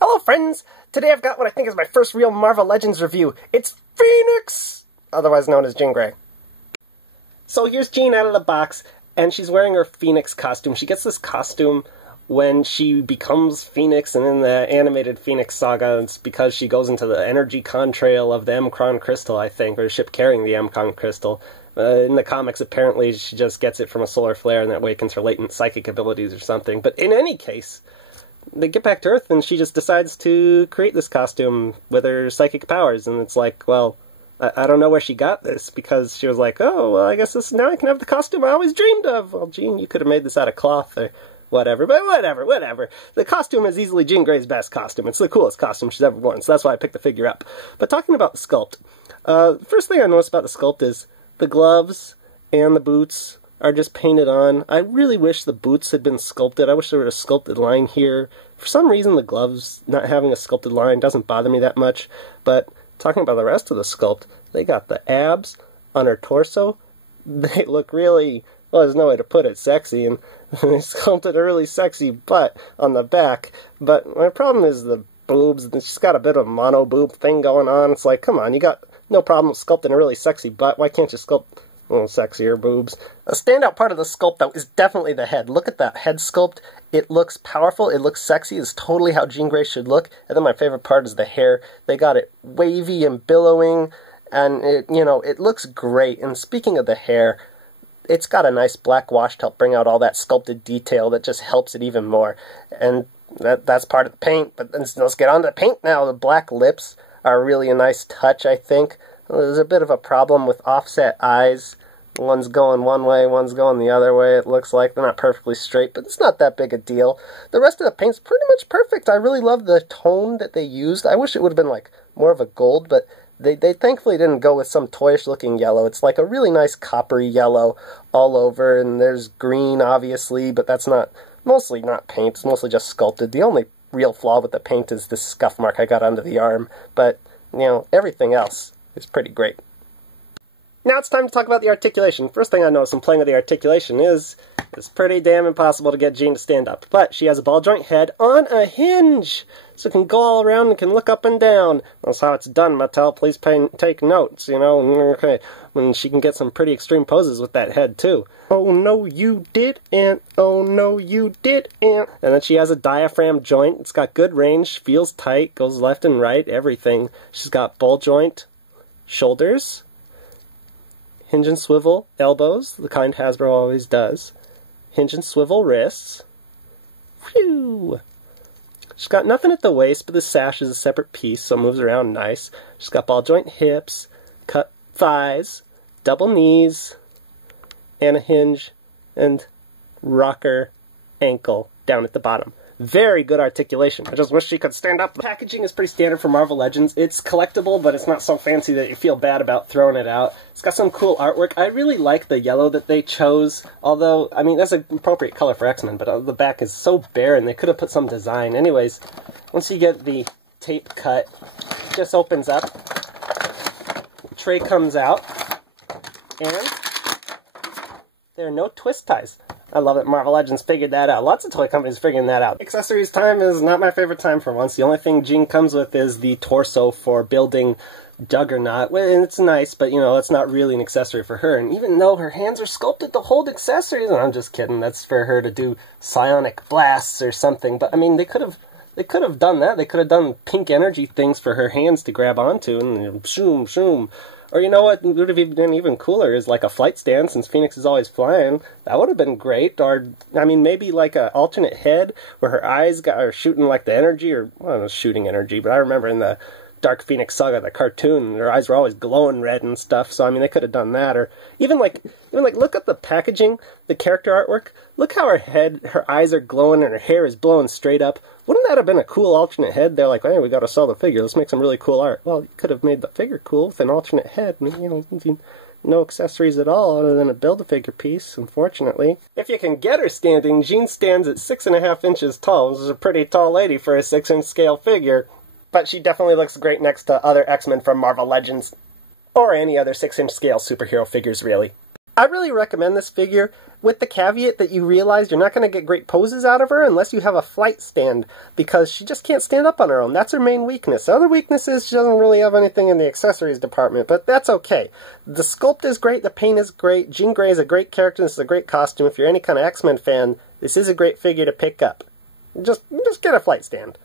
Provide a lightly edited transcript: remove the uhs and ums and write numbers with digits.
Hello friends! Today I've got what I think is my first real Marvel Legends review. It's Phoenix! Otherwise known as Jean Grey. So here's Jean out of the box, and she's wearing her Phoenix costume. She gets this costume when she becomes Phoenix, and in the animated Phoenix saga, it's because she goes into the energy contrail of the M'Kraan crystal, I think, or the ship carrying the M'Kraan crystal. In the comics, apparently, she just gets it from a solar flare, and that awakens her latent psychic abilities or something. But in any case, they get back to Earth, and she just decides to create this costume with her psychic powers. And it's like, well, I don't know where she got this, because she was like, oh, well, I guess now I can have the costume I always dreamed of. Well, Jean, you could have made this out of cloth or whatever, but whatever. The costume is easily Jean Grey's best costume. It's the coolest costume she's ever worn, so that's why I picked the figure up. But talking about the sculpt, first thing I noticed about the sculpt is the gloves and the boots are just painted on. I really wish the boots had been sculpted. I wish there were a sculpted line here. For some reason, the gloves not having a sculpted line doesn't bother me that much. But talking about the rest of the sculpt, they got the abs on her torso. They look really, well, there's no way to put it, sexy. And they sculpted a really sexy butt on the back. But my problem is the boobs. She's got a bit of a mono boob thing going on. It's like, come on, you got no problem sculpting a really sexy butt. Why can't you sculpt a little sexier boobs? A standout part of the sculpt, though, is definitely the head. Look at that head sculpt. It looks powerful. It looks sexy. It's totally how Jean Grey should look. And then my favorite part is the hair. They got it wavy and billowing, and it looks great. And speaking of the hair, it's got a nice black wash to help bring out all that sculpted detail that just helps it even more. And that's part of the paint. But let's get on to the paint now. The black lips are really a nice touch, I think. There's a bit of a problem with offset eyes. One's going one way, one's going the other way, it looks like. They're not perfectly straight, but it's not that big a deal. The rest of the paint's pretty much perfect. I really love the tone that they used. I wish it would have been like more of a gold, but they thankfully didn't go with some toyish looking yellow. It's like a really nice coppery yellow all over, and there's green obviously, but that's mostly not paint, it's mostly just sculpted. The only real flaw with the paint is this scuff mark I got under the arm, but everything else is pretty great. Now it's time to talk about the articulation. First thing I noticed when playing with the articulation is it's pretty damn impossible to get Jean to stand up. But she has a ball joint head on a hinge, so it can go all around and can look up and down. That's how it's done, Mattel. Please take notes, Okay. When she can get some pretty extreme poses with that head, too. Oh, no, you didn't. Oh, no, you didn't. And then she has a diaphragm joint. It's got good range, feels tight, goes left and right, everything. She's got ball joint shoulders, hinge and swivel elbows, the kind Hasbro always does, hinge and swivel wrists. Phew! She's got nothing at the waist, but the sash is a separate piece, so it moves around nice. She's got ball joint hips, cut thighs, double knees, and a hinge and rocker ankle down at the bottom. Very good articulation. I just wish she could stand up. The packaging is pretty standard for Marvel Legends. It's collectible, but it's not so fancy that you feel bad about throwing it out. It's got some cool artwork. I really like the yellow that they chose, although, I mean, that's an appropriate color for X-Men, but the back is so barren, they could have put some design. Anyways, once you get the tape cut, it just opens up, the tray comes out, and there are no twist ties. I love that Marvel Legends figured that out. Lots of toy companies figuring that out. Accessories time is not my favorite time for once. The only thing Jean comes with is the torso for building Juggernaut. Well, and it's nice, but, it's not really an accessory for her. And even though her hands are sculpted to hold accessories, and I'm just kidding, that's for her to do psionic blasts or something. But, I mean, they could have done that. They could have done pink energy things for her hands to grab onto, and shoom, shoom. Or you know what would have been even cooler is like a flight stand, since Phoenix is always flying. That would have been great. Or, I mean, maybe like an alternate head where her eyes are shooting like the energy, or, well, I don't know, shooting energy, but I remember in the Dark Phoenix Saga, the cartoon, her eyes were always glowing red and stuff, so I mean, they could have done that. Or even like look at the packaging, the character artwork. Look how her eyes are glowing and her hair is blowing straight up. Wouldn't that have been a cool alternate head? They're like, hey, we gotta sell the figure, let's make some really cool art. Well, you could have made the figure cool with an alternate head, no accessories at all other than a Build-A-Figure piece, unfortunately. If you can get her standing, Jean stands at 6.5 inches tall. This is a pretty tall lady for a 6-inch scale figure. But she definitely looks great next to other X-Men from Marvel Legends, or any other 6-inch scale superhero figures, really. I really recommend this figure, with the caveat that you realize you're not going to get great poses out of her unless you have a flight stand, because she just can't stand up on her own. That's her main weakness. The other weakness is she doesn't really have anything in the accessories department, but that's okay. The sculpt is great, the paint is great, Jean Grey is a great character, this is a great costume. If you're any kind of X-Men fan, this is a great figure to pick up. Just get a flight stand.